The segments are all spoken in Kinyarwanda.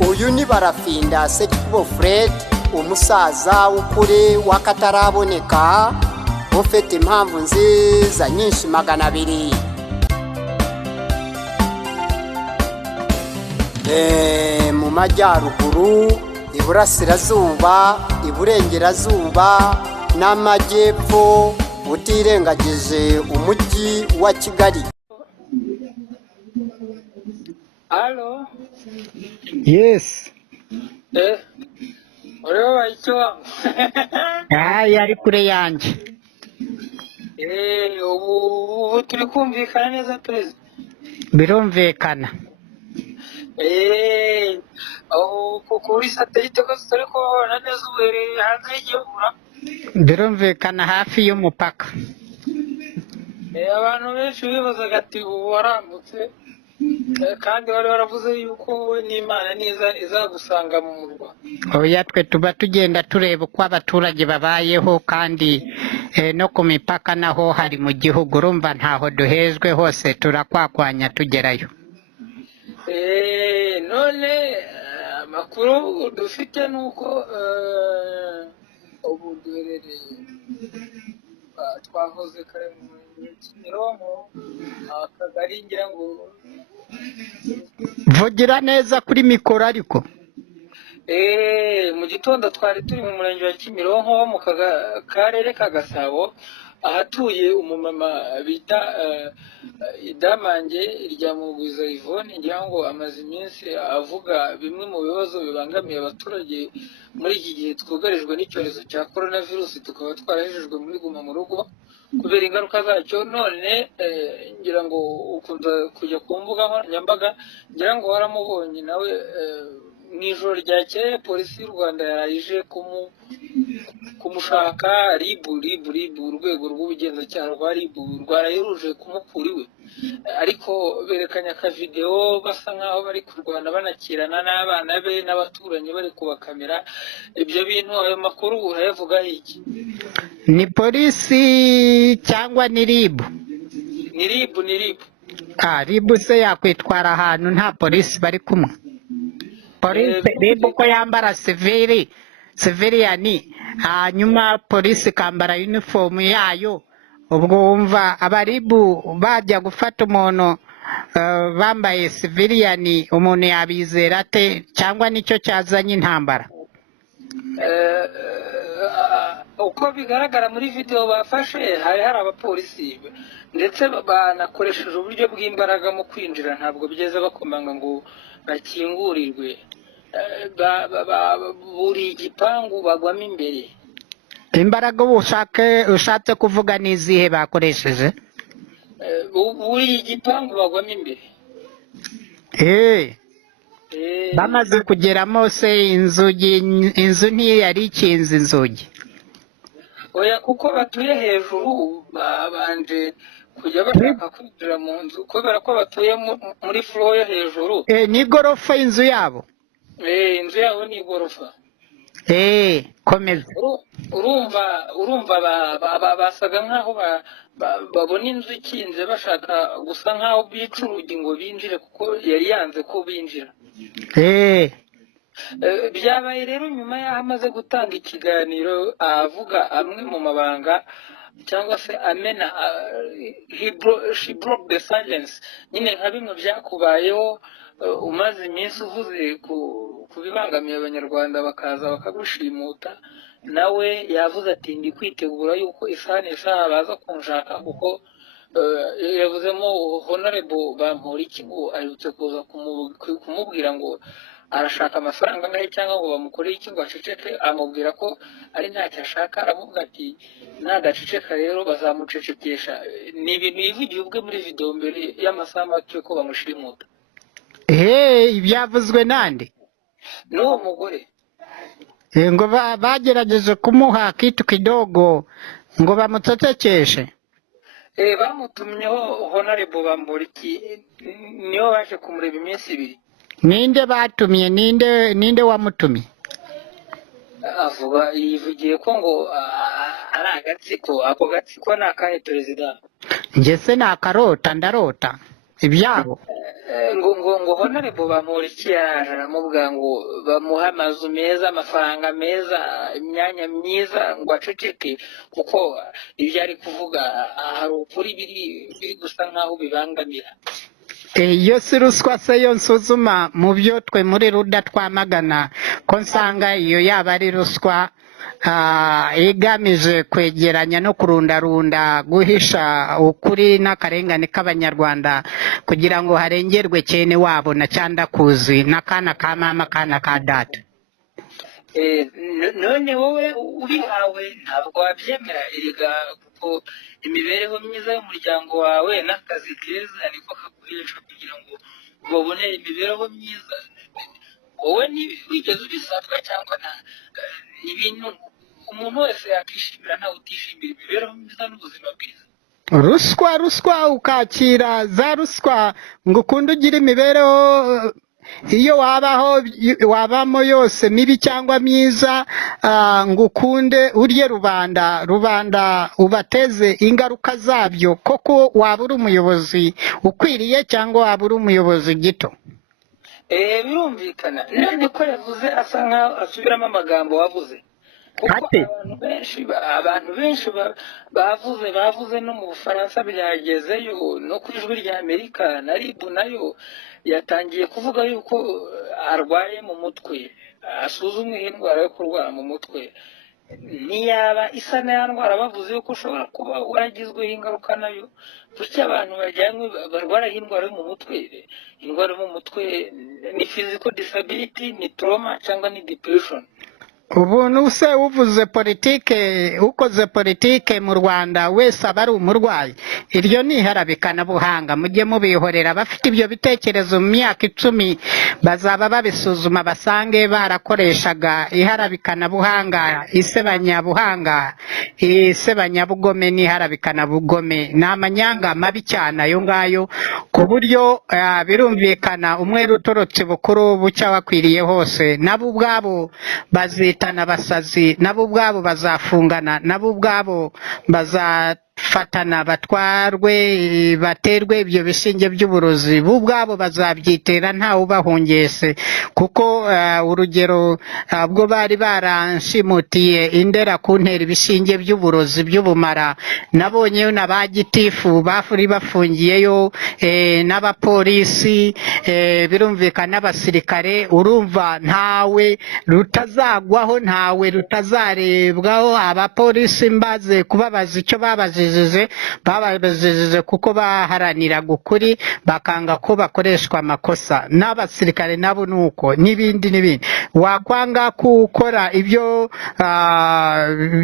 Uyu ni Barafinda Sekikubo Fred, umusaza w'ukuri wakataraboneka ufite impamvu nziza nyinshi 200. Mu majyaruguru, iburasirazuba, iburengerazuba n'amajyepfo, utirengagije umujyi wa Kigali. Halo. Yes. Uriho bayicyo. Yari kure yanjye. Ubu turi kumvikana neza twese. Birumvikana. Kuri satellite ko turi kubona neza ubereye hanze y'igihugu. Birumvikana hafi y'umupaka. Abantu benshi bibazaga ati ubu warambutse, kandi wari waravuze yuko n'Imana niza izagusanga mu murwa. Oya, twe tuba tugenda tureba uko abaturage babayeho, kandi no ku mipaka naho hari mu gihugu, urumva ntaho duhejwe, hose turakwakwanya tugerayo. None amakuru dufite nuko ubu duherereye twahoze kare mu Kimironko, akagari ngira ngo. Vugira neza kuri mikoro ariko. Mu gitondo twari turi mu murenge wa Kimironko mu karere ka Gasabo, ahatuye umumama bita Idamange rya Mugwiza Yvonne, ngira ngo amaze iminsi avuga bimwe mu bibazo bibangamiye abaturage muri iki gihe twugarijwe n'icyorezo cya coronavirus, tukaba twarahejejwe muri guma mu rugo kubera ingaruka zacyo. None ngira ngo ukunda kujya ku mbuga nkoranyambaga, ngira ngo waramubonye nawe. Mw'ijoro ryakeye polisi y'u Rwanda yarayije kumushaka. RIB urwego rw'ubugenzacyaha rwa RIB rwarayiruje kumukura iwe, ariko berekanye akavideo basa nkaho bari kurwana banakirana n'abana be n'abaturanyi bari kubakamera. Ibyo bintu, ayo makuru urayavugaho iki? Ni polisi cyangwa ni RIB? Ni RIB. RIB se yakwitwara ahantu nta polisi bari kumwe? Polisi RIB ko yambara civilian, hanyuma polisi kambara uniform yayo. Ubwo wumva abaribu bajya gufata umuntu bambaye civilian, umuntu yabizera ate? Cyangwa nicyo cyazanye intambara? Uko bigaragara muri video bafashe, hari abapolisi ndetse banakoresheje uburyo bw'imbaraga mu kwinjira, ntabwo bigeze bakomanga ngo bakingurirwe. Buri igipangu bagwamo imbere. Imbaraga ushatse kuvuga n'izihe bakoresheje? Buri igipangu bagwamo imbere. Bamaze kugeramo se inzu ntiyari ikinze inzugi? Oya, kuko batuye hejuru babanje kujya bashaka kwinjira mu nzu kubera ko batuye muri floor yo hejuru. Ni igorofa inzu yabo? Inzu yabo ni igorofa. Komeza. Urumva basaga nkaho babona inzu ikinze bashaka gusa nkaho bica urugi ngo binjire, kuko yari yanze ko binjira. Byabaye rero nyuma y'aho amaze gutanga ikiganiro avuga amwe mu mabanga cyangwa se amena, she broke the silence. Nyine nka bimwe byakubayeho umaze iminsi uvuze ku bibangamiye abanyarwanda bakaza bakagushimuta. Nawe yavuze ati ndi kwitegura yuko isaha baza kunshaka, kuko yavuzemo Honorable Bamporiki ngo aherutse kuza kumubwira ngo arashaka amafaranga angahe cyangwa ngo bamukoreye iki ngo aceceke. Amubwira ko ari ntacyo ashaka, aravuga ati nadaceceka rero bazamucecekesha. Ni ibintu yivugiye ubwe muri video mbere y'amasaha make ko bamushimuta. Ibyavuzwe nande? N'uwo mugore. Ngo bagerageje kumuha kitu kidogo ngo bamucecekeshe. Bamutumyeho Honorable Bamporiki, niyo baje kumureba iminsi 2. Ninde batumye? Ninde wamutumye? avuga yivugiye ko ngo ari agatsiko. Ako gatsiko ni akahe perezida? njye se nakarota ndarota ibyabo. ngo honorable Bamporiki yaraje aramubwira ngo bamuhe amazu meza, amafaranga meza, imyanya myiza ngo aceceke, kuko ibyo ari kuvuga hari ukuri biri gusa nk'aho bibangamira. Iyo si ruswa se yo nsuzuma mu byo twe muri ruda twamagana ko nsanga iyo yaba ari ruswa igamije kwegeranya no kurundarunda guhisha ukuri n'akarengane k'abanyarwanda kugira ngo harengerwe cyene wabo na cyandakuzi n'akana ka mama kana ka data. None wowe ubihawe ntabwo wabyemera erega, kuko imibereho myiza y'umuryango wawe n'akazi keza niko kaguhesha kugira ngo babonere imibereho myiza. Wowe wigeze ubisabwa cyangwa ibintu umuntu wese yakishimira ntawe utishimira imibereho myiza n'ubuzima bwiza? Ruswa ukakira za ruswa ngo ukunde ugira imibereho iyo wabamo yose mibi cyangwa myiza, ngo ukunde urye rubanda ubateze ingaruka zabyo. Koko waba uri umuyobozi ukwiriye cyangwa waba uri umuyobozi gito? Birumvikana. None ko yavuze asa nkaho asubiramo amagambo wavuze, kuko abantu benshi bavuze no mu Bufaransa byagezeyo, no ku ijwi rya Amerika na RIB nayo yatangiye kuvuga yuko arwaye mu mutwe, asuzumwe indwara yo kurwara mu mutwe. Ntiyaba isa na ndwara bavuze yuko ushobora kuba waragizweho ingaruka nayo? Kuki abantu bajyanywe barwara indwara yo mu mutwe? Indwara yo mu mutwe ni physical disability, ni trauma cyangwa ni depression? Ubu se uvuze politike, ukoze politike mu Rwanda wese aba ari umurwayi. Iryo ni iharabikanabuhanga, mujye mubihorera. Abafite ibyo bitekerezo mu myaka 10 bazaba babisuzuma basange barakoreshaga iharabikanabuhanga, isebanyabuhanga, isebanyabugome n'iharabikanabuhanga. Ni amanyanga mabi cyane ayo ngayo, ku buryo birumvikana umwere utorotse bukuru bucya wakwiriye hose. Nabo ubwabo bazitana abasazi, nabo ubwabo bazafungana, nabo ubwabo bazafatana batwarwe baterwe ibyo bishinge by'uburozi, bo ubwabo bazabyitera ntawe ubahungese. Kuko urugero bwo bari baranshimutiye Indera kuntera ibishinge by'uburozi by'ubumara, nabonyeyo n'abagitifu bafuri bafungiyeyo, n'abapolisi, birumvikana n'abasirikare. Urumva ntawe rutazagwaho, ntawe rutazarebwaho. Abapolisi mbaze kubabaza icyo babajijije kuko baharaniraga ukuri, bakanga ko bakoreshwa amakosa. N'abasirikare nabo nuko, n'ibindi. Wakwanga gukora ibyo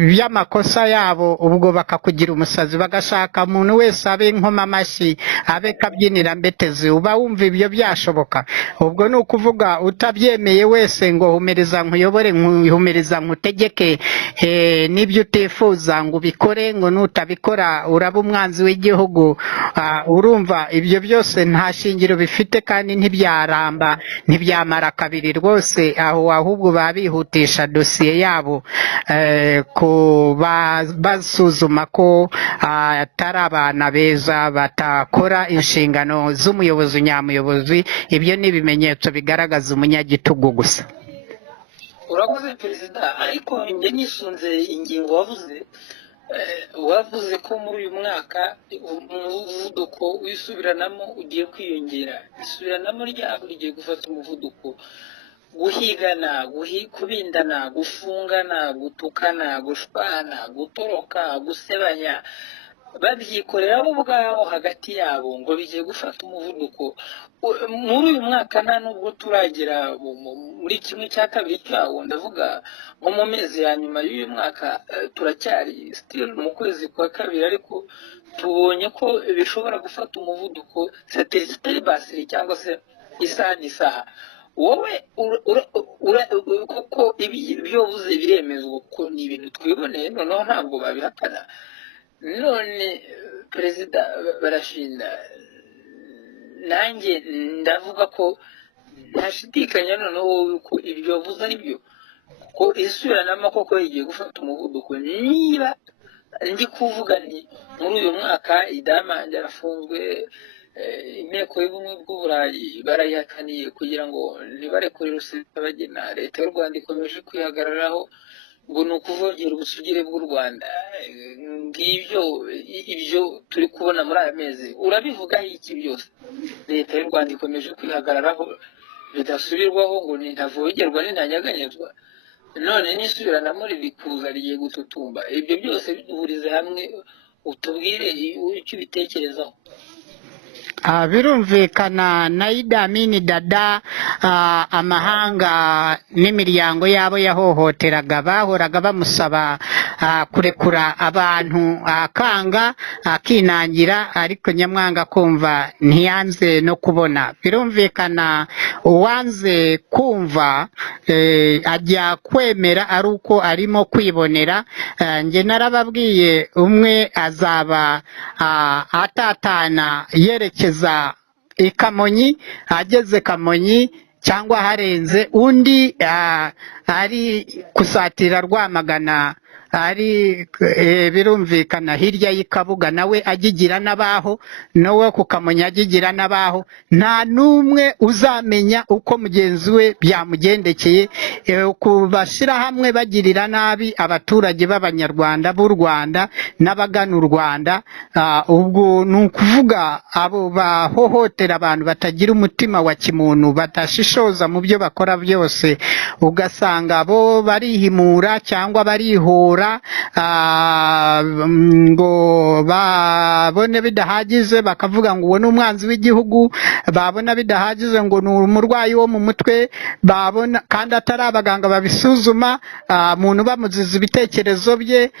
by'amakosa yabo, ubwo bakakugira umusazi, bagashaka umuntu wese abe nkoma amashyi, abe kabyinira mbetezi. Uba wumva ibyo byashoboka? Ubwo ni ukuvuga utabyemeye wese ngo humiriza nkuyobore, humiriza nkutegeke, n'ibyo utifuza ngo ubikore, ngo nutabikora uraba umwanzi w'igihugu. Urumva ibyo byose nta shingiro bifite kandi ntibyaramba, ntibyamara kabiri rwose. Ahubwo babihutisha dosiye yabo, basuzuma ko atari abana beza, batakora inshingano z'umuyobozi nyamuyobozi. Ibyo ni ibimenyetso bigaragaza umunyagitugu gusa. Urakoze perezida, ariko njye nisunze ingingo wavuze ko muri uyu mwaka umuvuduko wisubiranamo ugiye kwiyongera. Isubiranamo ryabo rigiye gufata umuvuduko, guhigana, kubindana, gufungana, gutukana, gushwana, gutoroka, gusebanya, babyikorera bo ubwabo hagati yabo, ngo bigiye gufata umuvuduko. Muri uyu mwaka nta nubwo turagera muri 1/2 cyawo, ndavuga nko mu mezi ya nyuma y'uyu mwaka, turacyari still mu kwezi kwa kabiri, ariko tubonye ko bishobora gufata umuvuduko satellite basiri cyangwa se isaha n'isaha. Wowe koko ibyo uvuze biremezwa ko ni ibintu twiboneye, noneho ntabwo babihakana. None perezida barashinda, nanjye ndavuga ko ntashidikanya noneho ko ibyo wavuze ari byo. ko isubiranamo koko igiye gufata umuvuduko. Niba ndi kuvuga ni muri uyu mwaka idamange arafunzwe, inteko y'ubumwe bw'uburayi barayihakaniye kugira ngo ntibarekure Rusesabagina, leta y'u Rwanda ikomeje kwihagararaho ngo ni ukuvogera ubusugire bw'u Rwanda. Ngibyo ibyo turi kubona muri aya mezi. Urabivugaho iki byose? Leta y'u Rwanda ikomeje kwihagararaho bidasubirwaho ngo ntavogerwa ntanyaganyezwa, none n'isubiranamo riri kuza rigiye gututumba. Ibyo byose biduhurize hamwe, utubwire icyo ubitekerezaho. Birumvikana na Idi Amin Dada, amahanga n'imiryango yabo yahohoteraga bahoraga bamusaba kurekura abantu, akanga akinangira, ariko nyamwanga kumva ntiyanze no kubona. Birumvikana uwanze kumva ajya kwemera ari uko arimo kwibonera. Nge narababwiye umwe azaba atatana yerekeza i Kamonyi, ageze Kamonyi cyangwa harenze, undi ari kusatira Rwamagana, ari birumvikana hirya y'Ikabuga nawe agigira n'abaho, nawe ku Kamonyi agigira n'abaho. Nta n'umwe uzamenya uko mugenzi we byamugendekeye. Kubashyira hamwe bagirira nabi abaturage b'Abanyarwanda b'u Rwanda n'abagana u Rwanda, ubwo ni ukuvuga abo bahohotera abantu batagira umutima wa kimuntu, batashishoza mu byo bakora byose, ugasanga bo barihimura cyangwa barihora ngo babone bidahagije bakavuga ngo uwo ni umwanzi w'igihugu, babona bidahagije ngo ni umurwayi wo mu mutwe, babona kandi atari abaganga babisuzuma, umuntu bamuziza ibitekerezo bye,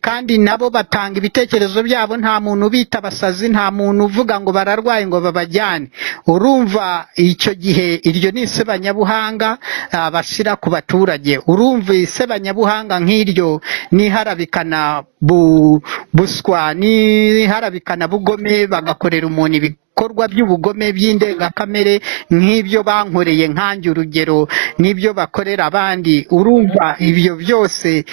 kandi nabo batanga ibitekerezo byabo, nta muntu bita abasazi, nta muntu uvuga ngo bararwaye ngo babajyane. Urumva icyo gihe iryo ni isebanyabuhanga bashyira ku baturage. Urumva isebanyabuhanga nk'iryo n'iharabikana buswa, n'iharabikana bugome, bagakorera umuntu ibikorwa by'ubugome by'indengakamere nk'ibyo bankoreye nkanjye urugero, n'ibyo bakorera abandi. Urumva ibyo byose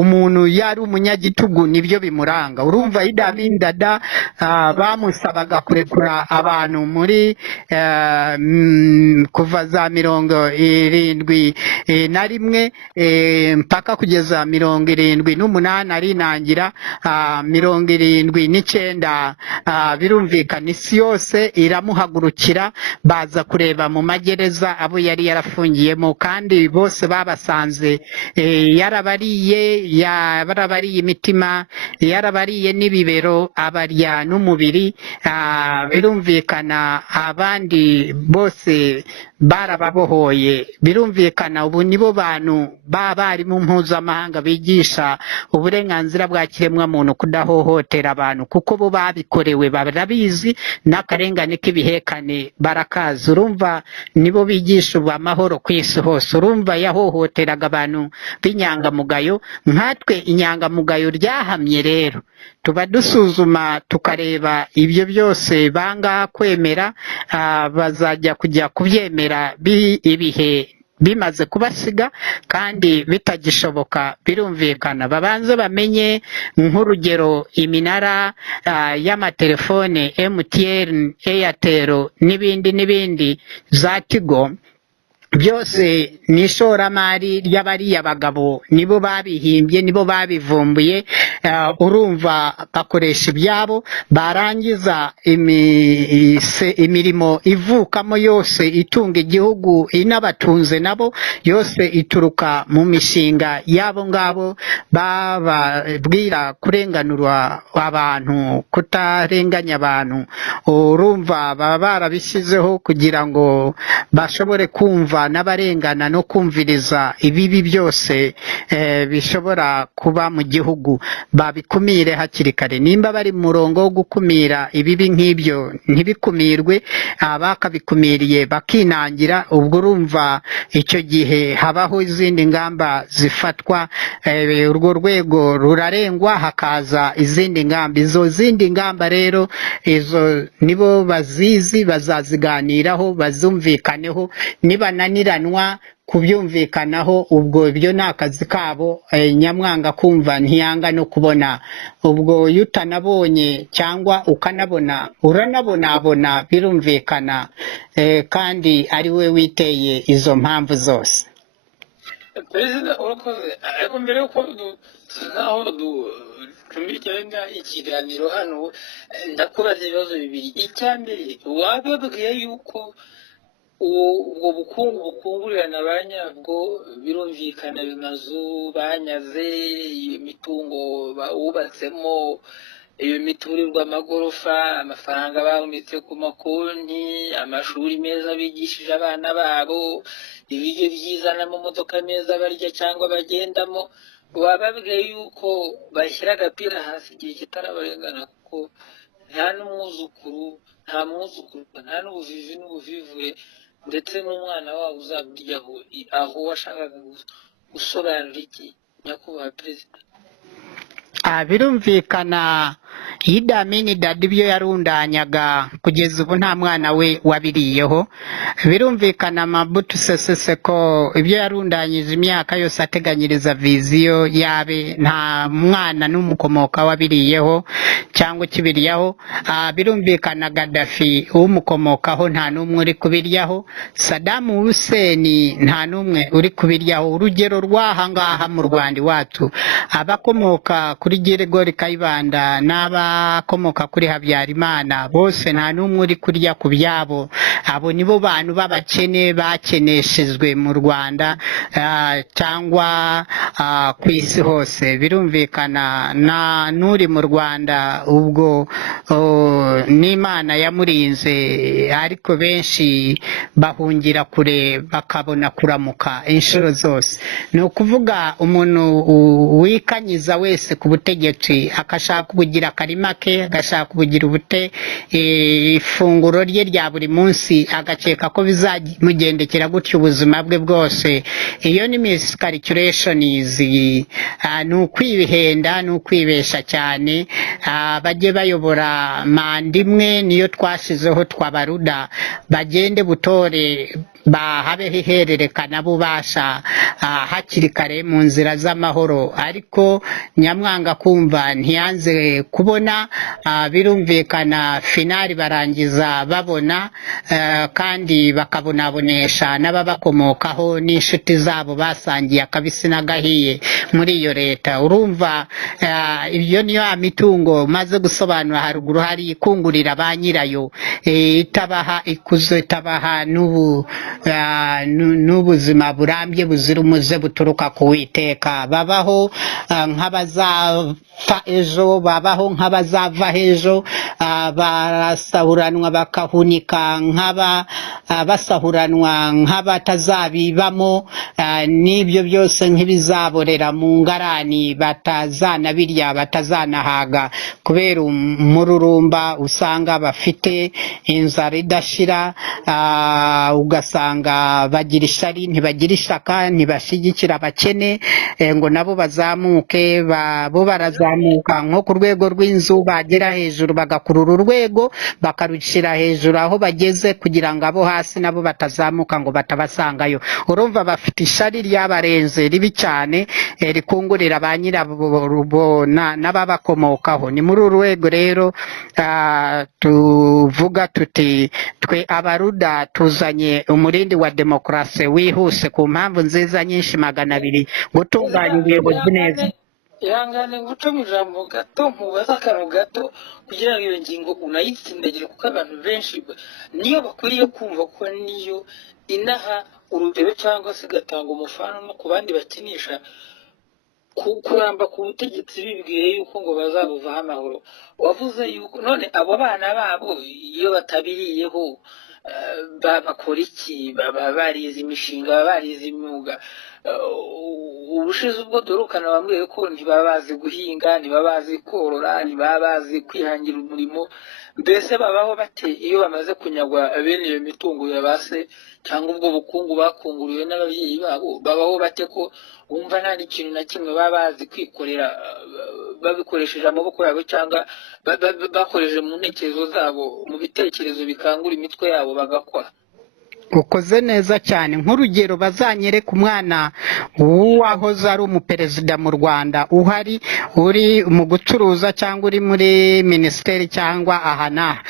umuntu yari umunyagitugu nibyo bimuranga. Urumva Idi Amin Dada bamusabaga kurekura abantu muri kuva za 71 mpaka kugeza 78 arinangira 79. Birumvikana isi yose iramuhagurukira, baza kureba mu magereza abo yari yarafungiyemo, kandi bose babasanze yarabariye imitima, yarabariye n'ibibero, abarya n'umubiri. Birumvikana abandi bose barababohoye. Birumvikana ubu nibo bantu b'abarimu mpuzamahanga bigisha uburenganzira bwa kiremwamuntu, kudahohotera abantu, kuko bo babikorewe barabizi, n'akarengane k'ibihekane barakaza. Urumva nibo bigisha amahoro ku isi hose. Urumva yahohoteraga abantu b'inyangamugayo. Nkatwe inyangamugayo ryahamye rero, tuba dusuzuma tukareba ibyo byose banga kwemera, bazajya kujya kubyemera ibihe bimaze kubasiga kandi bitagishoboka. Birumvikana babanze bamenye nk'urugero iminara y'amatelefone MTN, Airtel n'ibindi za Tigo, byose ni ishoramari ry'abariya bagabo, nibo babihimbye, nibo babivumbuye. Urumva bakoresha ibyabo, barangiza imirimo ivukamo yose itunga igihugu inabatunze nabo, yose ituruka mu mishinga yabo ngabo bababwira kurenganura abantu, kutarenganya abantu. Urumva baba barabishyizeho kugira ngo bashobore kumva n'abarengana no kumviriza ibibi byose bishobora kuba mu gihugu, babikumire hakiri kare. Nimba bari mu murongo wo gukumira ibibi nk'ibyo, ntibikumirwe, bakabikumiriye bakinangira, ubwo urumva icyo gihe habaho izindi ngamba zifatwa, urwo rwego rurarengwa, hakaza izindi ngamba. Izo zindi ngamba rero, izo nibo bazizi, bazaziganiraho, bazumvikaneho, niba bananiranwa kubyumvikanaho, ubwo ibyo ni akazi kabo. Nyamwanga kumva ntiyanga no kubona. Ubwo iyo utanabonye cyangwa ukanabona uranabonabona, birumvikana, kandi ari we witeye izo mpamvu zose. perezida urakoze, ariko mbere yuko naho tumikirana ikiganiro hano, ndakubaza ibibazo bibiri. Icya mbere, wababwiye yuko ubwo bukungu bukungurirana ba nyabwo, birumvikana amazu banyaze, iyo mitungo bawubatsemo, iyo miturirwa amagorofa, amafaranga bahumitse ku makonti, amashuri meza bigishije abana babo, ibiryo byiza n'amamodoka meza barya cyangwa bagendamo, wababwiye yuko bashyira agapira hasi igihe kitarabarengana, kuko nta n'umwuzukuru nta n'ubuvivi n'ubuvivure ndetse n'umwana wabo uzaburyaho. aho washakaga gusobanura iki, nyakubahwa perezida? Birumvikana Idi Amin Dada ibyo yarundanyaga kugeza ubu nta mwana we wabiriyeho. Birumvikana Mobutu Sese Seko ibyo yarundanyije imyaka yose ateganyiriza viziyo yabe, nta mwana n'umukomoka wabiriyeho cyangwa ukibiriyaho. Birumvikana Gaddafi umukomokaho nta n'umwe uri kubiryaho. Saddam Hussein nta n'umwe uri kubiryaho. Urugero rw'aha ngaha mu Rwanda iwacu, abakomoka kuri Gregory Kayibanda n'abakomoka kuri Habyarimana bose nta n'umwe uri kurya ku byabo. Abo nibo bantu b'abakene bakeneshejwe mu Rwanda, cyangwa ku isi hose. Birumvikana n'uri mu Rwanda ubwo n'Imana yamurinze, ariko benshi bahungira kure bakabona kuramuka inshuro zose. Ni ukuvuga umuntu wikanyiza wese ku butegetsi akashaka kugira akarima ke, agashaka kugira ifunguro rye rya buri munsi, agakeka ko bizamugendekera gutyo ubuzima bwe bwose, iyo ni miscalculations. Ni ukwibihenda, ni ukwibesha cyane. Bajye bayobora manda imwe niyo twashizeho twabaruda, bagende butore bahabeho ihererekana bubasha hakiri kare mu nzira z'amahoro. Ariko nyamwanga kumva ntiyanze kubona. Birumvikana finali barangiza babona, kandi bakabonabonesha n'ababakomokaho n'inshuti zabo basangiye akabisi n'agahiye muri iyo leta. Urumva ibyo niyo mitungo maze gusobanura haruguru, hari ikungurira ba nyirayo, itabaha ikuzo, itabaha n'ubuzima burambye buzira umuze buturuka ku Uwiteka. Babaho nk'abazapfa ejo, babaho nk'abazava ejo, barasahuranwa bakahunika basahuranwa nk'abatazabibamo, n'ibyo byose nk'ibizaborera mu ngarani, batazanabirya batazanahaga kubera umururumba. Usanga bafite inzara idashira, ugasanga bagira ishari, ntibagira ishaka, ntibashyigikira abakene ngo nabo bazamuke. Bo barazamuka nko ku rwego rw'inzu, bagera hejuru bagakurura urwego bakarushyira hejuru aho bageze, kugira ngo abo hasi nabo batazamuka ngo batabasangayo. Urumva bafite ishari ryabarenze ribi cyane, rikungurira ba nyirabo n'ababakomokaho. Ni muri uru rwego rero tuvuga tuti twe abaruda tuzanye umurindi wa demokarasi wihuse ku mpamvu nziza nyinshi 200 gutunganya ubuyobozi neza. ihangane nguce mu ijambo gato, nkubaza akantu gato kugira ngo iyo ngingo unayitsindagire, kuko abantu benshi niyo bakwiriye kumva ko niyo inaha urugero cyangwa se igatanga umufano no ku bandi bakinisha kuramba ku butegetsi, bibwiye yuko ngo bazabuvaho amahoro. Wavuze yuko none abo bana babo iyo batabiriyeho bakora iki? baba barize imishinga, baba barize imyuga. Ubushize ubwo dorukana bambwiye ko ntibaba bazi guhinga, ntibaba bazi korora, ntibaba bazi kwihangira umurimo. Mbese babaho bate iyo bamaze kunyagwa bene iyo mitungo yabase cyangwa ubwo bukungu bakunguriwe n'ababyeyi babo? Babaho bate ko wumva nta n'ikintu na kimwe baba bazi kwikorera babikoresheje amaboko yabo, cyangwa bakoresheje mu ntekerezo zabo, mu bitekerezo bikangura imitwe yabo bagakora? ukoze neza cyane nk'urugero bazanyereka umwana w'uwahoze ari umuperezida mu Rwanda uhari uri mu gucuruza cyangwa uri muri minisiteri cyangwa aha n'aha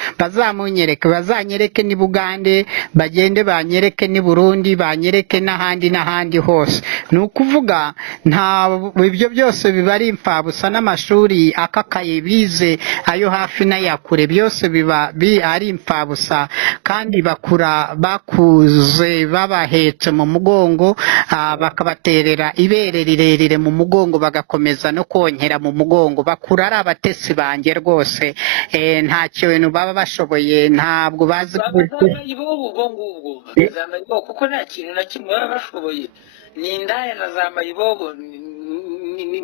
bazanyereke ni Bugande bagende banyereke ni Burundi banyereke n'ahandi hose ni ukuvuga nta ibyo byose biba ari imfabusa n'amashuri akakaye bize ayo hafi n'ayakure byose biba ari imfabusa kandi bakura bakuze babahetse mu mugongo bakabaterera ibere rirerire mu mugongo bagakomeza no konkera mu mugongo bakura ari abatesi banjye rwose nta kintu baba bashoboye ntabwo bazi kuko nta kintu na kimwe baba bashoboye ni indaya na za mayibobo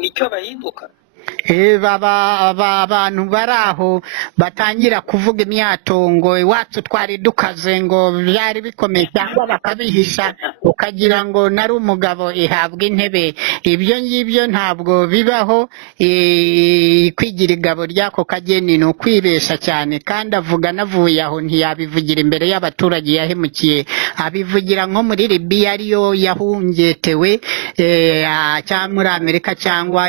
nicyo bahinduka abantu bari aho batangira kuvuga imyatongo iwacu twari dukaze ngo byari bikomeye cyangwa bakabihisha ukagira ngo nari umugabo ihabwa intebe ibyo ngibyo ntabwo bibaho kwigira igabo ry'ako kageni ni ukwibesha cyane kandi avuga anavuye aho ntiyabivugira imbere y'abaturage yahemukiye abivugira nko muri Libya ariyo yahungetewe cyangwa muri Amerika cyangwa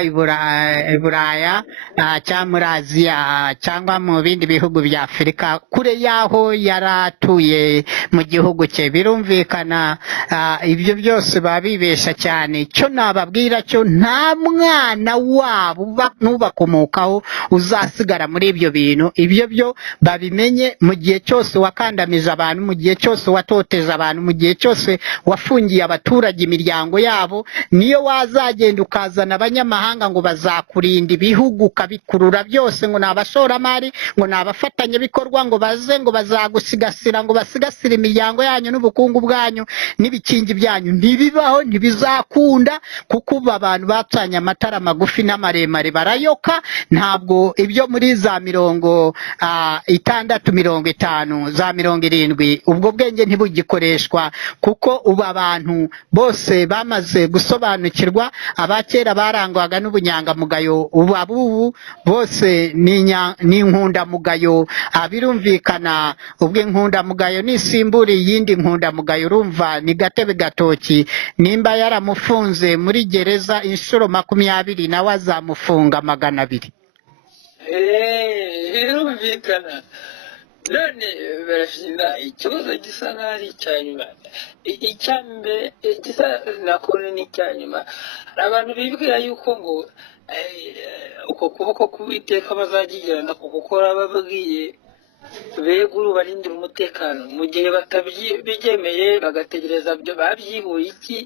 Buraya cyangwa muri Aziya cyangwa mu bindi bihugu bya Afurika kure y'aho yaratuye mu gihugu cye birumvikana ibyo byose babibesha cyane cyo nababwira cyo nta mwana wabo n'ubakomokaho uzasigara muri ibyo bintu ibyo byo babimenye mu gihe cyose wakandamije abantu mu gihe cyose watoteje abantu mu gihe cyose wafungiye abaturage imiryango yabo niyo wazagenda ukazana abanyamahanga ngo bazakurinda ibihugu ukabikurura byose ngo ni abashoramari ngo ni abafatanyabikorwa ngo baze ngo bazagusigasira ngo basigasire imiryango yanyu n'ubukungu bwanyu n'ibikingi byanyu ntibibaho ntibizakunda kuko ubu abantu bacanye amatara magufi n'amaremare barayoka ntabwo ibyo muri za 60 50 za 70 ubwo bwenge ntibugikoreshwa kuko ubu abantu bose bamaze gusobanukirwa abakera barangwaga n'ubunyangamugayo ubu bose ni inkundamugayo birumvikana ubwo inkundamugayo nisimbura iyindi nkundamugayo urumva ni gatebe gatoki nimba yaramufunze muri gereza inshuro 20 nawe azamufunga 200 birumvikana none barashinga ikibazo gisa nk'aho ari icya nyuma icyambere gisa nakone n'icyanyuma abantu bibwira yuko ngo uko kuboko k'Uwiteka bazagirana ku gukora babwiye beguru barindira umutekano mu gihe batabyemeye bagategereza byo babyihuye iki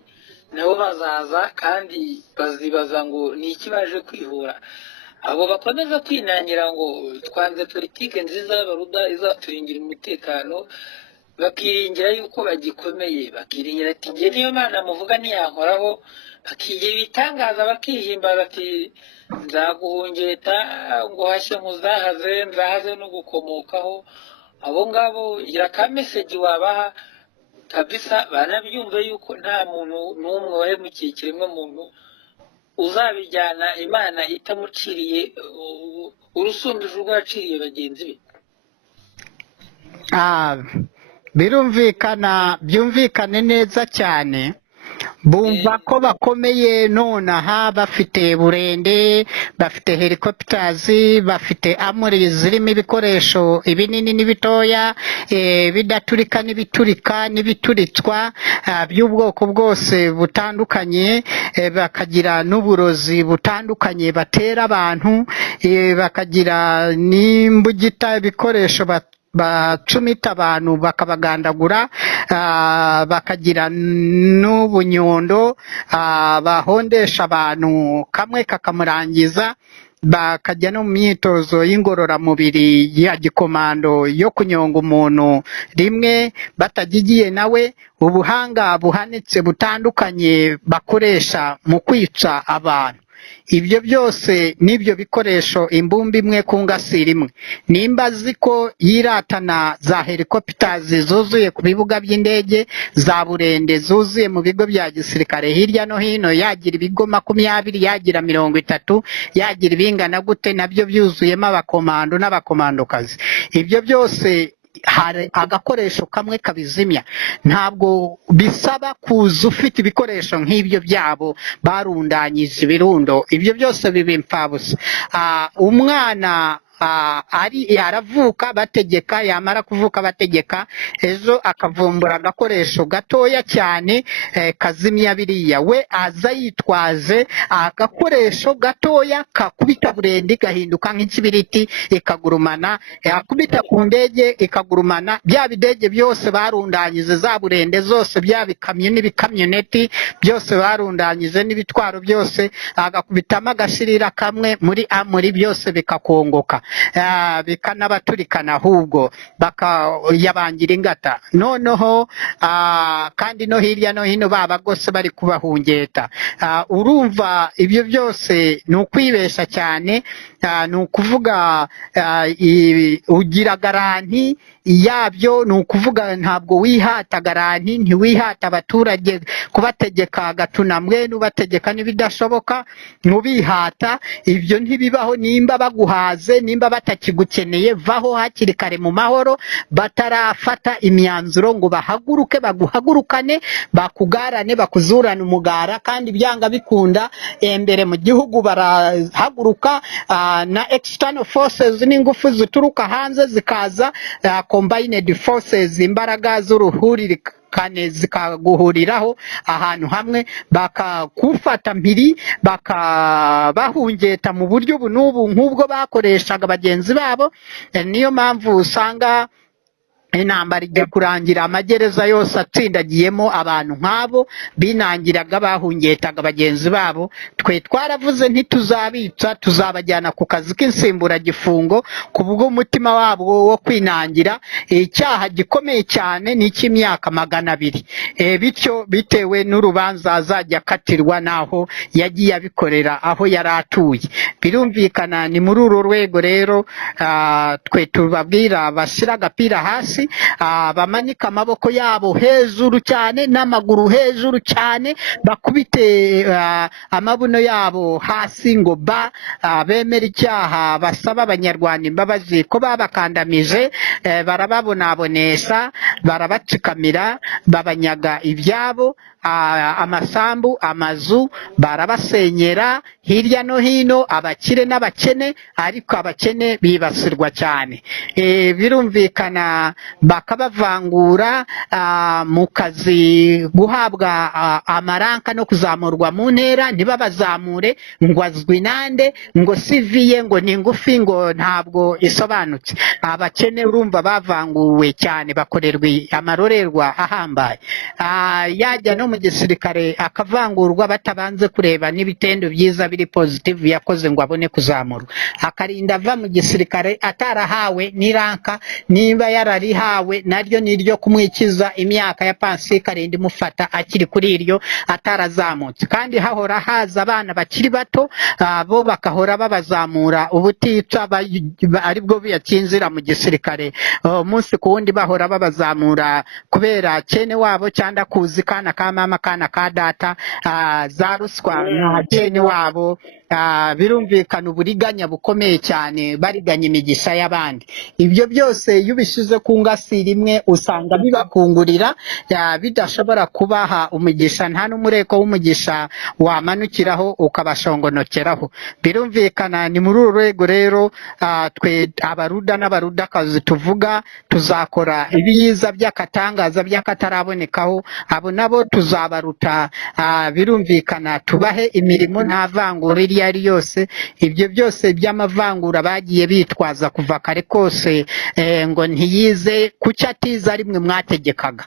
nabo bazaza kandi bazibaza ngo ni iki baje kwihura abo bakomeza kwinangira ngo twanze politike nziza y'abaruda izaturingira umutekano bakiringira yuko bagikomeye bakiringira ati nge niyo Mana muvuga ntiyankoraho bakigira ibitangaza bakihimbaza ati nzaguhungeta ngo hashye nzahaze no gukomokaho abo ngabo gira ka message wabaha kabisa banabyumve yuko nta muntu n'umwe wahemukiye ikiremwa muntu uzabijyana Imana itamuciriye urusumbije urwo yaciriye bagenzi be birumvikana byumvikane neza cyane bumva ko bakomeye nonaha bafite burende bafite helicopters bafite amuri zirimo ibikoresho ibinini n'ibitoya bidaturika n'ibiturika n'ibituritswa by'ubwoko bwose butandukanye bakagira n'uburozi butandukanye batera abantu bakagira n'imbugita ibikoresho bacumita abantu bakabagandagura bakagira n'ubunyundo bahondesha abantu kamwe kakamurangiza bakajya no mu myitozo y'ingororamubiri ya gikomando yo kunyonga umuntu rimwe batagigiye nawe ubuhanga buhanitse butandukanye bakoresha mu kwica abantu ibyo byose n'ibyo bikoresho imbumbi imwe ku ngasiri imwe nimba azi ko yiratana za helicopters zuzuye ku bibuga by'indege za burende zuzuye mu bigo bya gisirikare hirya no hino yagira ibigo 20 yagira 30 yagira ibingana gute nabyo byuzuyemo abakomando n'abakomandokazi ibyo byose hari agakoresho kamwe kabizimya. Ntabwo bisaba kuza ufite ibikoresho nk'ibyo byabo barundanyije ibirundo, ibyo byose biba impfabusa. Umwana aravuka bategeka, yamara kuvuka bategeka, ejo akavumbura agakoresho gatoya cyane kazimya biriya, we aza yitwaje agakoresho gatoya kakubita burende gahinduka nk'ikibiriti ikagurumana, yakubita ku ndege ikagurumana, bya bidege byose barundanyije, za burende zose, bya bikamyo n'ibikamyoneti byose barundanyije n'ibitwaro byose, agakubitamo agashirira kamwe muri byose bikakongoka, bikanabaturikana, ahubwo bakayabangira ingata. Noneho kandi no hirya no hino babagose bari kubahungeta. Urumva ibyo byose ni ukwibesha cyane. Ni ukuvuga ugira garanti yabyo, ni ukuvuga ntabwo wihata garanti, ntiwihata abaturage kubategeka gatunamwe n'ubategeka n'ibidashoboka, ntubihata. Ibyo ntibibaho. Nimba baguhaze, nimba batakigukeneye, vaho hakiri kare mu mahoro, batarafata imyanzuro ngo bahaguruke baguhagurukane, bakugarane, bakuzurane umugara. Kandi byanga bikunda imbere mu gihugu barahaguruka, na external forces n'ingufu zituruka hanze zikaza, combined forces, imbaraga z'uruhuririkane zikaguhuriraho ahantu hamwe, bakakufata mpiri, bakabahungeta mu buryo ubu n'ubu nk'ubwo bakoreshaga bagenzi babo. Niyo mpamvu usanga intambara ijya kurangira amagereza yose atsindagiyemo abantu nk'abo binangiraga, bahungetaga bagenzi babo. Twe twaravuze ntituzabica, tuzabajyana ku kazi k'insimburagifungo ku bw'umutima wabo wo kwinangira. Icyaha gikomeye cyane ni icy'imyaka 200, bityo bitewe n'urubanza azajya akatirwa n'aho yagiye abikorera aho yari atuye. Birumvikana ni muri uru rwego rero twe tubabwira bashyira agapira hasi, bamanika amaboko yabo hejuru cyane n'amaguru hejuru cyane, bakubite amabuno yabo hasi ngo bemera icyaha, basaba abanyarwanda imbabazi ko babakandamije, barababonabonesha, barabacikamira, babanyaga ibyabo, amasambu, amazu barabasenyera hirya no hino, abakire n'abakene, ariko abakene bibasirwa cyane. Birumvikana bakabavangura mu kazi, guhabwa amaranka no kuzamurwa mu ntera, ntibabazamure ngo azwi nande, ngo siviye, ngo ni ngufi, ngo ntabwo isobanutse. Abakene urumva bavanguwe cyane, bakorerwa amarorerwa ahambaye. Yajya no mu gisirikare akavangurwa batabanze kureba n'ibitendo byiza biri positive yakoze ngo abone kuzamurwa, akarinda ava mu gisirikare atarahawe n'iranka, niba yararihawe naryo niryo kumwikiza imyaka ya pansi, ikarinda imufata akiri kuri iryo atarazamutse. Kandi hahora haza abana bakiri bato, bo bakahora babazamura ubutica, aribwo biyakinzira mu gisirikare umunsi ku wundi, bahora babazamura kubera cyene wabo cyanda kuzi kana ka mama kana ka data, za ruswa na cyene wabo. Birumvikana uburiganya bukomeye cyane, bariganya imigisha y'abandi. Ibyo byose iyo ubishize ku ngasiri imwe usanga bibakungurira, bidashobora kubaha umugisha, nta n'umureko w'umugisha wamanukiraho ukabashongonokeraho. Birumvikana ni muri uru rwego rero twe abaruda n'abarudakazi tuvuga, tuzakora ibiyiza by'akatangaza by'akatarabonekaho, abo nabo tuzabaruta. Birumvikana tubahe imirimo nta vangura iri ari yose. Ibyo byose by'amavangura bagiye bitwaza kuva kare kose, ngo ntiyize, kuki atiza rimwe mwategekaga,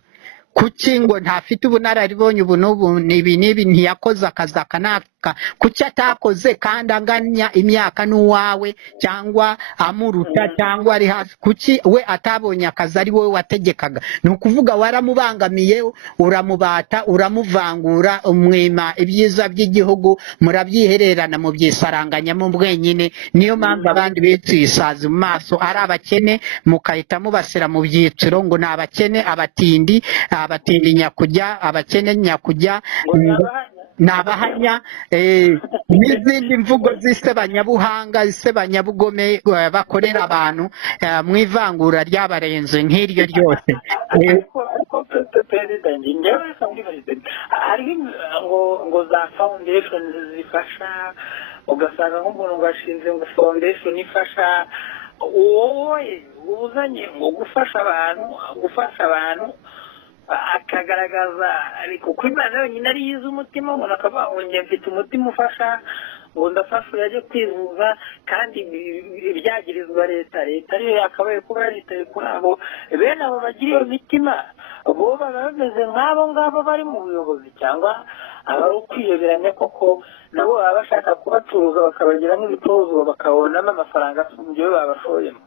kuki ngo ntafite ubunararibonye ubu n'ubu n'ibi ntiyakoze akazi akanaka, kuki atakoze kandi anganya imyaka n'uwawe cyangwa amuruta cyangwa ari hafi, kuki we atabonye akazi ari wowe wategekaga? Ni ukuvuga waramubangamiye, uramubata, uramuvangura, umwima ibyiza by'igihugu, murabyihererana mu byisaranganyamo mwenyine. Niyo mpamvu abandi bitsisaza mu maso ari abakene, mukahita mubasira mu byiciro ngo ni abakene, abatindi nyakujya, abakene nyakujya. nabahanya n'izindi mvugo z'isebanyabuhanga isebanyabugome bakorera abantu mu ivangura ry'abarenze nk'iryo ryose. ariko perezida njyewe hariho ngo za foundation zifasha ugasanga nk'umuntu ngo ashinze ngo foundation ifasha wowe uzanye ngo gufasha abantu akagaragaza ariko ko Imana yonyine ari yize umutima umuntu akavuga ngo njye mfite umutima ufasha ngo ndafasha yajye kwivuza kandi ibyagirizwa leta ariyo yakabaye kuba yaritaye kuri abo bene abo bagira iyo mitima bo baba bameze nk'abo ngabo bari mu buyobozi cyangwa abari ukwiyoberanya koko nabo baba bashaka kubacuruza bakabagira nk'ibicuruzwa bakabonamo amafaranga asumbye babashoyemo.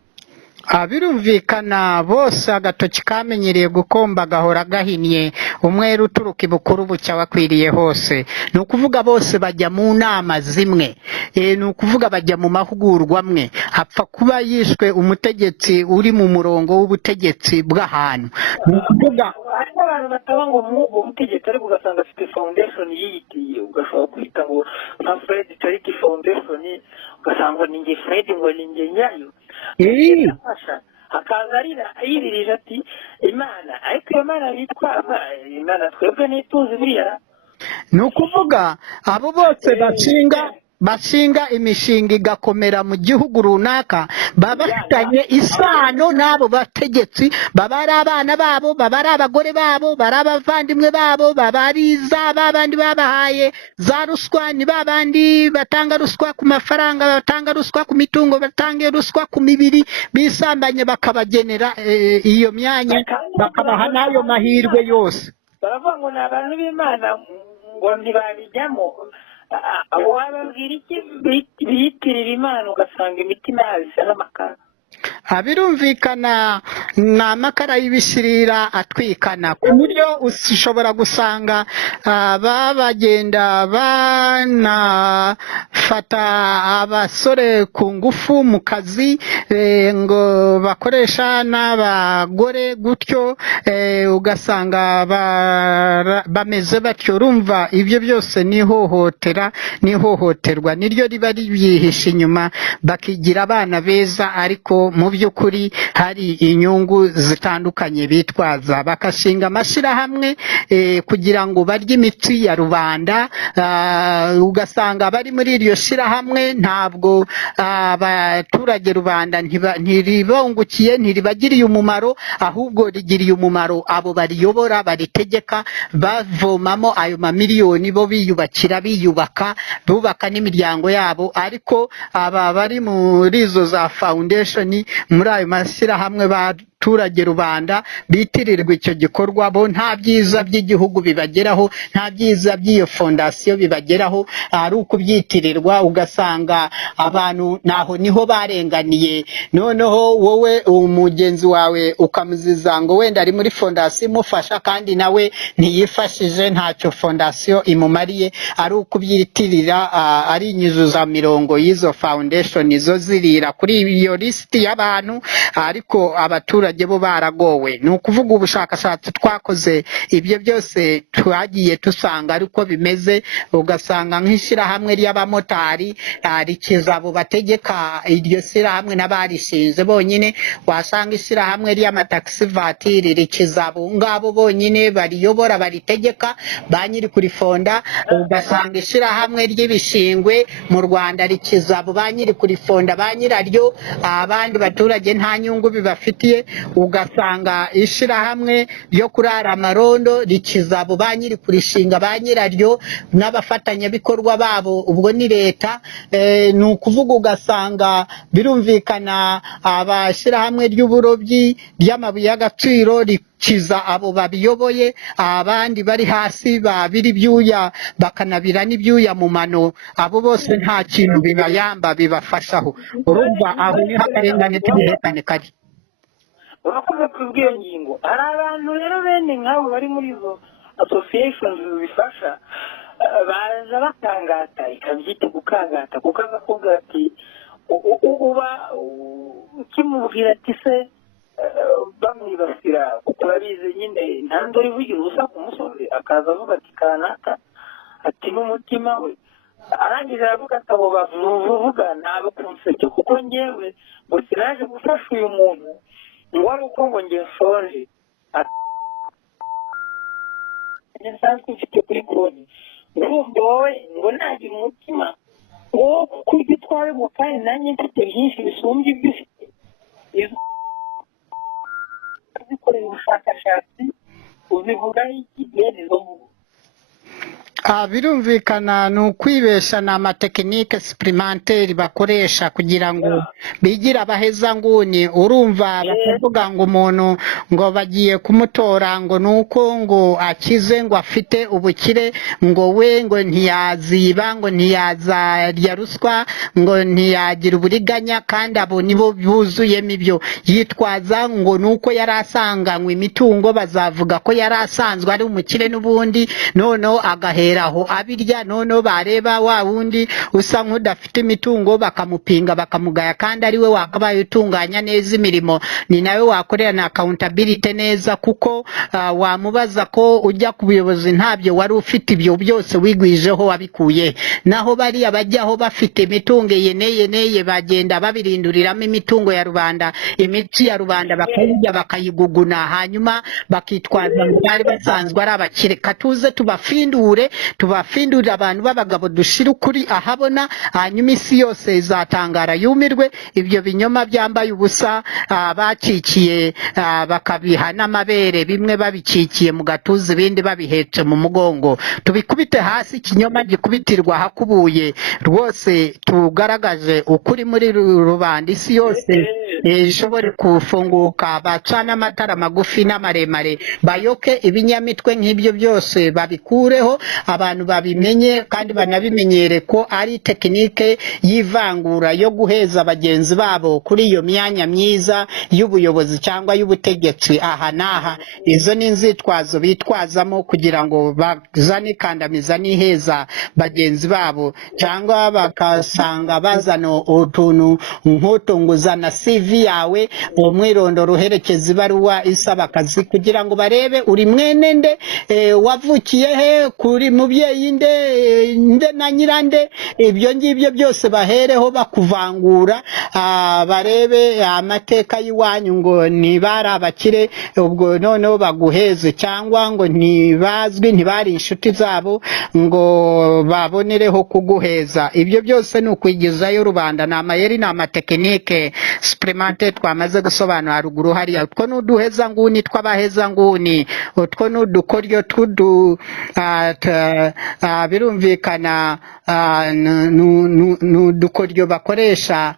Birumvikana bose agatoki kamenyereye gukomba gahora gahinnye umwere uturuka ibukuru bucya wakwiriye hose. Ni ukuvuga bose bajya mu nama zimwe, ni ukuvuga bajya mu mahugurwa amwe. Hapfa kuba yishwe umutegetsi uri mu murongo w'ubutegetsi bw'ahantu. Ni ukuvuga harimo abantu bataba ngo mu butegetsi ariko ugasanga afite foundation yiyitiye ugashobora kwita ngo nka Fred Tariki foundation ugasanga ni nge Fred ngo ni nge nyayo akaza yiririje ati Imana ariko iyo Mana yitwa Imana twebwe ntituzi biriya. ni ukuvuga abo bose bashinga imishinga igakomera mu gihugu runaka baba bafitanye isano n'abo bategetsi, baba ari abana babo, baba ari abagore babo, bari abavandimwe babo, baba ari za babandi babahaye za ruswa, ni babandi batanga ruswa ku mafaranga, batanga ruswa ku mitungo, batanga ruswa ku mibiri, bisambanye bakabagenera iyo myanya bakabaha n'ayo mahirwe yose. Baravuga ngo ni abantu b'Imana ngo ntibabijyamo. Abo bababwira iki biyitirira Imana ugasanga imitima yabo isa n'amakara. Birumvikana ni amakara y'ibishirira atwikana ku buryo ushobora gusanga bagenda banafata abasore ku ngufu mu kazi ngo bakoresha n'abagore gutyo, ugasanga bameze batyo. Urumva ibyo byose ni ihohoterwa niryo riba ribyihishe inyuma, bakigira abana beza ariko mu by'ukuri hari inyungu zitandukanye bitwaza, bagashinga amashyirahamwe kugira ngo barye imitsi ya rubanda. Ugasanga bari muri iryo shyirahamwe ntabwo abaturage rubanda ntiribungukiye, ntiribagiriye umumaro, ahubwo rigiriye umumaro abo bariyobora baritegeka, bavomamo ayo mamiliyoni, bo biyubaka bubaka n'imiryango yabo. Ariko aba bari muri izo za foundation muri ayo mashyirahamwe abaturage rubanda bitirirwa icyo gikorwa, bo nta byiza by'igihugu bibageraho, nta byiza by'iyo fondasiyo bibageraho, ari ukubyitirirwa. Ugasanga abantu naho niho barenganiye, noneho wowe umugenzi wawe ukamuziza ngo wenda ari muri fondasiyo imufasha kandi nawe ntiyifashije, ntacyo fondasiyo imumariye, ari ukubyitirira, ari inyuzuza mirongo y'izo foundation zo zirira kuri iyo lisiti y'abantu, ariko abaturage bo baragowe. Ni ukuvuga ubushakashatsi twakoze ibyo byose twagiye dusanga ariko bimeze. Ugasanga nk'ishyirahamwe ry'abamotari rikiza abo bategeka iryo shyirahamwe n'abarishinze bonyine, wasanga ishyirahamwe ry'amataxi vatiri rikiza abo ngabo bonyine bariyobora baritegeka ba nyiri kurifonda. Ugasanga ishyirahamwe ry'ibishingwe mu Rwanda rikiza abo ba nyiri kurifonda ba nyiraryo, abandi baturage nta nyungu bibafitiye. Ugasanga ishyirahamwe ryo kurara amarondo rikiza abo ba nyiri kurishinga ba nyiraryo n'abafatanyabikorwa babo, ubwo ni leta. Ni ukuvuga ugasanga birumvikana abashyirahamwe ry'uburobyi ry'amabuye y'agaciro rikiza abo babiyoboye, abandi bari hasi babira ibyuya bakanabira n'ibyuya mu mano, abo bose nta kintu bibayamba bibafashaho. Urumva aho niho akarengane k'ibihekane kari. Urakoze kuri iyo ngingo. Hari abantu rero bene nk'abo bari muri izo associations zifasha, baza bakangata, ikabyita gukangata, kuko akakubwira ati uba ukimubwira ati se bamwibasira, turabizi nyine ntandori bugira ubusa ku musozi, akaza avuga ati kanaka ati n'umutima we arangije aravuga ati abo bavuga ntabwo kunseke kuko ngewe ngo sinaje gufasha uyu muntu ngo ari uko ngo nge nshonje nsanzwe mfite kuri konti urumva wowe ngo nagira umutima ngo kurya utwawe ngo kandi nanjye mfite byinshi bisumbye ibyo ufite zikorera ubushakashatsi uzivugaho iki bene izo mvugo birumvikana ni ukwibesha ni amatekinike supplementary bakoresha kugira ngo bigire abahezanguni urumva bakavuga ngo umuntu ngo bagiye kumutora ngo nuko ngo akize ngo afite ubukire ngo we ngo ntiyaziba ngo ntiyazarya ruswa ngo ntiyagira uburiganya kandi abo nibo buzuyemo ibyo yitwaza ngo nuko yari asanganywe imitungo bazavuga ko yari asanzwe ari umukire n'ubundi noneho agahera aho abirya noneho bareba wa wundi usa nk'udafite imitungo bakamupinga bakamugaya kandi ari we wakabaye utunganya neza imirimo ni nawe wakorera na accountability neza kuko wamubaza ko ujya ku buyobozi ntabyo wari ufite ibyo byose wigwijeho wabikuye naho bariya bajyaho bafite imitungo yeneye bagenda babirinduriramo imitungo ya rubanda imitsi ya rubanda bakayirya bakayiguguna hanyuma bakitwaza ngo bari basanzwe ari abakire katuze tubafindurira abantu b'abagabo dushira ukuri ahabona hanyuma isi yose izatangara yumirwe ibyo binyoma byambaye ubusa bacikiye bakabiha n'amabere bimwe babikikiye mu gatuza ibindi babihetse mu mugongo tubikubite hasi ikinyoma gikubitirwa hakubuye rwose tugaragaje ukuri muri rubanda isi yose ishobore kufunguka bacana amatara magufi n'amaremare bayoke ibinyamitwe nk'ibyo byose babikureho abantu babimenye kandi banabimenyere ko ari tekinike y'ivangura yo guheza bagenzi babo kuri iyo myanya myiza y'ubuyobozi cyangwa y'ubutegetsi aha n'aha izo ni inzitwazo bitwazamo kugira ngo bazane ikandamiza n'iheza bagenzi babo cyangwa bakasanga bazana utuntu nk'utunguzana CV yawe umwirondoro uherekeza ibaruwa isaba akazi kugira ngo barebe uri mwene nde wavukiye he kuri mubyeyi nde na nyirande ibyo ngibyo byose bahereho bakuvangura barebe amateka y'iwanyu ngo ntibari abakire ubwo noneho baguheze cyangwa ngo ntibazwi ntibari inshuti zabo ngo babonereho kuguheza ibyo byose ni ukwigizayo rubanda ni amayeri ni amatekinike supplementary twamaze gusobanura haruguru hariya utwo n'uduhezanguni tw'abahezanguni utwo n'udukoryo birumvikana n'udukoryo bakoresha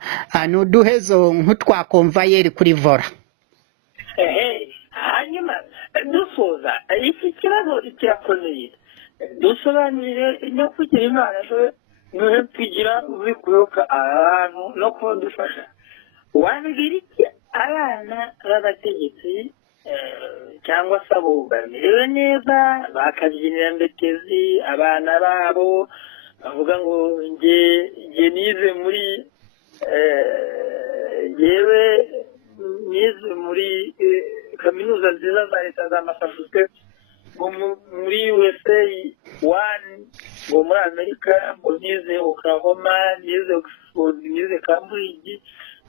n'uduhezo nk'utwa konvayeri kuri vora hanyuma dusoza iki kibazo kirakomeye dusobanurire no kugira imana niwe tugira uri kuyoka ahantu no kuba dufasha wabwira iki abana b'abategetsi cyangwa se abo bamerewe neza bakabyinira mbetezi abana babo bavuga ngo nge nize muri yewe nize muri kaminuza nziza za leta za Massachusetts ngo muri USA 1 ngo muri Amerika ngo nize Oklahoma nize Oxford nize Cambridge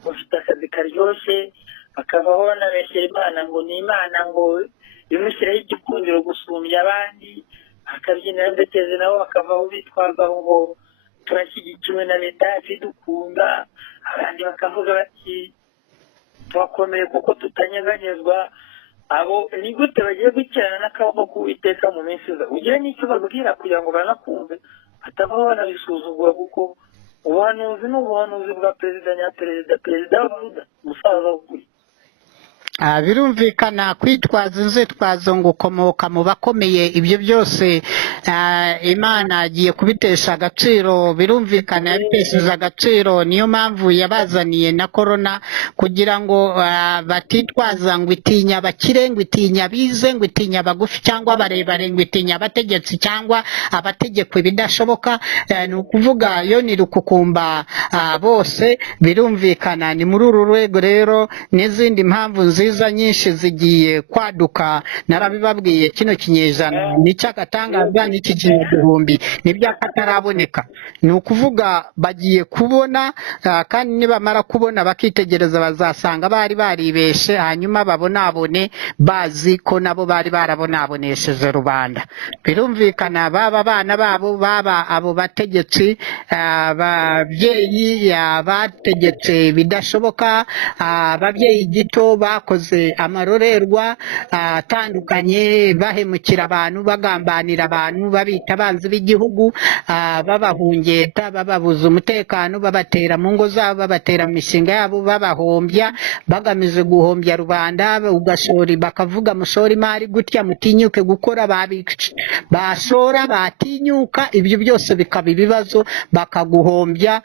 mufite akazi karyoshye bakavaho banabeshyera imana ngo ni imana ngo imushyiraho igikundiro gusumbya abandi akabyinira mbetezi nabo bakavaho bitwazaho ngo turashyigikiwe na leta yacu idukunda abandi bakavuga bati twakomeye kuko tutanyeganyezwa abo ni gute bagiye gukirana n'akaboko k'uwiteka mu minsi iza ugire n'icyo babwira kugira ngo banakumve batavaho banabisuzugura kuko ubuhanuzi ni ubuhanuzi bwa perezida perezida w'abuda umusaza w'ukuri birumvikana kwitwaza inzitwazo ngo ukomoka mu bakomeye ibyo byose imana agiye kubitesha agaciro birumvikana yabitesheje agaciro niyo mpamvu yabazaniye na korona kugira ngo batitwaza ngo itinya abakire ngo itinya abize ngo itinya abagufi cyangwa abarebare ngo itinya abategetsi cyangwa abategekwa ibidashoboka ni ukuvuga yo ni rukukumba bose birumvikana ni muri uru rwego rero n'izindi mpamvu nziza nziza nyinshi zigiye kwaduka narabibabwiye kino kinyejana n'icy'agatangaza n'iki kinyagihumbi n'iby'akataraboneka ni ukuvuga bagiye kubona kandi nibamara kubona bakitegereza bazasanga bari baribeshe hanyuma babonabone bazi ko nabo bari barabonabonesheje rubanda birumvikana baba abana babo baba abo bategetsi ababyeyi bategetse bidashoboka ababyeyi gito bakoze amarorerwa atandukanye bahemukira abantu bagambanira abantu babita abanzi b'igihugu babahungeta bababuza umutekano babatera mu ngo zabo babatera mu mishinga yabo babahombya bagamije guhombya rubanda ugashora bakavuga mushora imari gutya mutinyuke gukora bashora batinyuka ibyo byose bikaba ibibazo bakaguhombya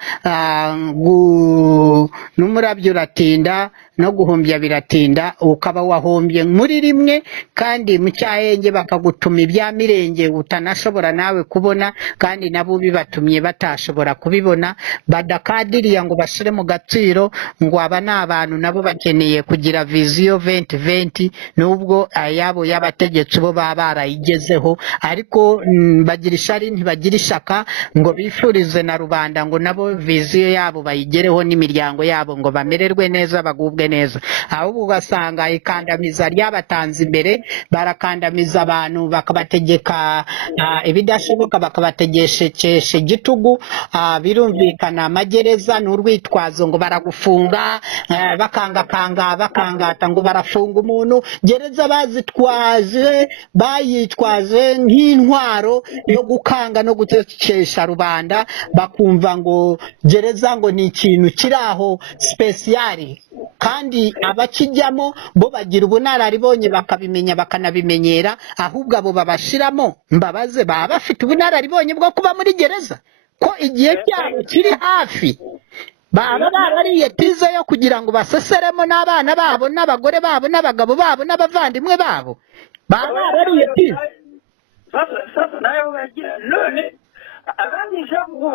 n'umurabyo uratinda no guhombya biratinda ukaba wahombye muri rimwe kandi mu cyahenge bakagutuma ibya mirenge utanashobora nawe kubona kandi nabo bibatumye batashobora kubibona badakadiriya ngo bashire mu gaciro ngo aba ni abantu nabo bakeneye kugira viziyo 2020 nubwo ayabo y'abategetsi bo baba barayigezeho ariko bagira ishari ntibagira ishaka ngo bifurize na rubanda ngo nabo viziyo yabo bayigereho n'imiryango yabo ngo bamererwe neza bagubwe neza ahubwo ugasanga ikandamiza ryabatanze imbere barakandamiza abantu bakabategeka ibidashoboka bakabategeshekesha igitugu birumvikana amagereza n'urwitwazo ngo baragufunga bakangata ngo barafunga umuntu gereza bayitwaje nk'intwaro yo gukanga no gutekesha rubanda bakumva ngo gereza ngo ni ikintu kiraho speciali kandi abakijyamo bo bagira ubunararibonye bakabimenya bakanabimenyera ahubwo abo babashiramo mbabaze baba bafite ubunararibonye bwo kuba muri gereza ko igihe cyabo kiri hafi baba barariye tize yo kugira ngo baseseremo n'abana babo n'abagore babo n'abagabo babo n'abavandimwe babo baba barariye tize sasa nayo bagira none abandi shabugo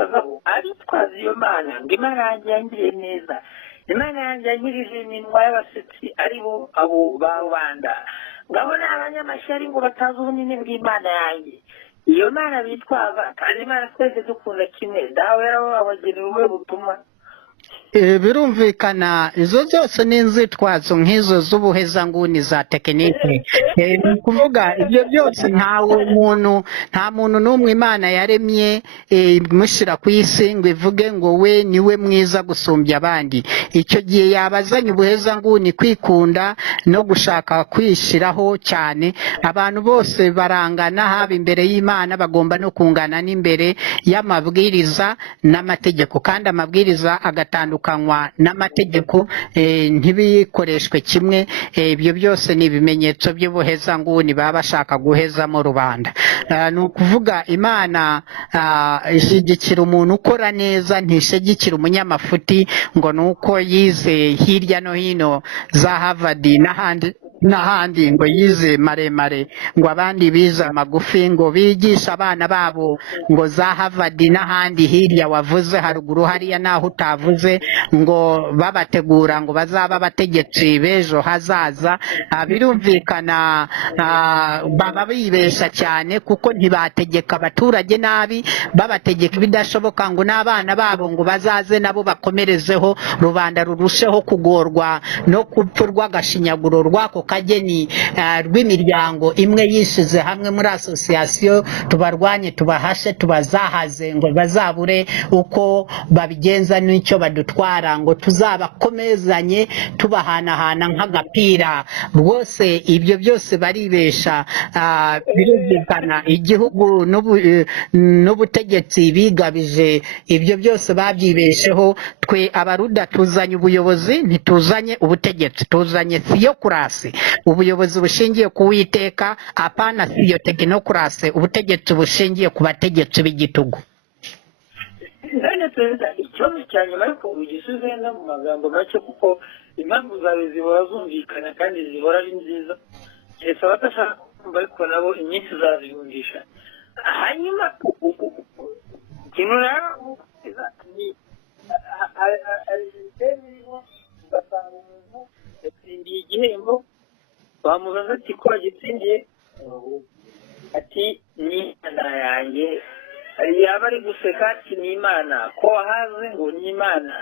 abitwaza iyo mana ngo imana yanjye yangiriye neza imana yanjye yangirije iminwa y'abasetsi aribo abo ba rubanda ngabona abanyamashyari ngo batazi ubunini bw'imana yanjye iyo mana bitwaza kandi imana twese dukunda kimwe dawe yarababagira uruwe butumwa birumvikana izo zose ni inzitwazo nk'izo z'ubuhezanguni za tekinike ni ukuvuga ibyo byose nta muntu n'umwe imana yaremye imushyira ku isi ngo ivuge ngo we niwe mwiza gusumbya abandi icyo gihe yabazanye ubuhezanguni kwikunda no gushaka kwishyiraho cyane abantu bose barangana haba imbere y'imana bagomba no kungana n'imbere y'amabwiriza n'amategeko kandi amabwiriza agatandukanywa n'amategeko ntibikoreshwe kimwe ibyo byose ni ibimenyetso by'ubuhezanguni baba bashaka guhezamo rubanda ni ukuvuga imana ishyigikira umuntu ukora neza ntishyigikira umunyamafuti ngo ni uko yize hirya no hino za Harvard n'ahandi ngo yize maremare ngo abandi bize amagufi ngo bigisha abana babo ngo za Harvard n'ahandi hirya wavuze haruguru hariya naho utavuze ngo babategura ngo bazaba abategetsi b'ejo hazaza birumvikana baba bibesha cyane kuko ntibategeka abaturage nabi babategeka ibidashoboka ngo n'abana babo ngo bazaze nabo bakomerezeho rubanda rurusheho kugorwa no kupfurwa agashinyaguro rwako kageni rw'imiryango imwe yishize hamwe muri asosiyasiyo tubarwanye tubahashe tubazahaze ngo bazabure uko babigenza n'icyo badutwara ngo tuzabakomezanye tubahanahana nk'agapira rwose ibyo byose baribesha birumvikana igihugu n'ubutegetsi bigabije ibyo byose babyibesheho twe abaruda tuzanye ubuyobozi ntituzanye ubutegetsi tuzanye theocracy ubuyobozi bushingiye ku Uwiteka apana theotechnoкраcy ubutegetsi bushingiye ku bategetsi b'igitugu none perezida ikibazo cya nyuma ariko ugisubize neza mu magambo make kuko impamvu zawe zihora zumvikana kandi zihora ari nziza keretse abadashaka kumva ariko nabo inyinshi zazihungisha hanyuma ikintu rero ni ugasanga umuntu yatsindiye igihe igihembo bamubaza ati ko wagitsindiye ati ni imana yanjye yaba ari guseka ati ni imana ko wahaze ngo ni imana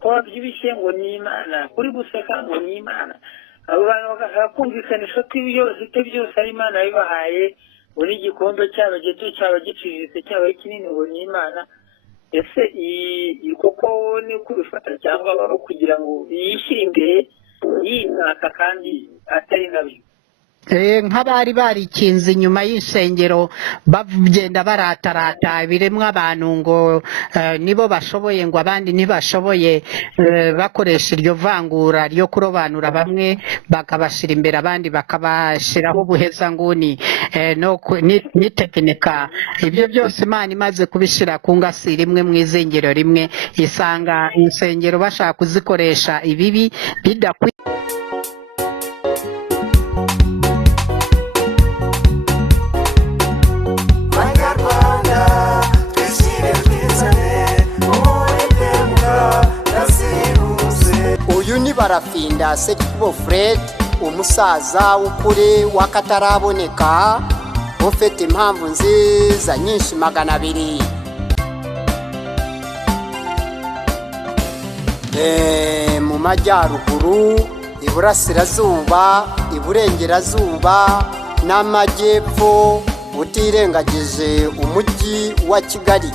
ko wabyibushye ngo ni imana kuri guseka ngo ni imana abo bantu bagashaka kumvikanisha ko ibyo byose ari imana yabibahaye ngo n'igikombe cyabo gito cyaba giciriritse cyaba kinini ngo ni imana ese koko ni kubifata cyangwa baba kugira ngo yishyire imbere yimwaka kandi atari nabyo nk'abari barikinze inyuma y'insengero bagenda baratarata ibiremwa abantu ngo nibo bashoboye ngo abandi ntibashoboye bakoresha iryo vangura ryo kurobanura bamwe bakabashyira imbere abandi bakabashyiraho ubuhezanguni n'itekinika ibyo byose Imana imaze kubishyira ku ngasire imwe mu izingiro rimwe isanga insengero bashaka kuzikoresha ibibi bidakwiye. uyu ni Barafinda Sekibo Fred, umusaza w'ukuri w'akataraboneka ufite impamvu nziza nyinshi 200. Mu majyaruguru, iburasirazuba, iburengerazuba n'amajyepfo utirengagije umujyi wa Kigali.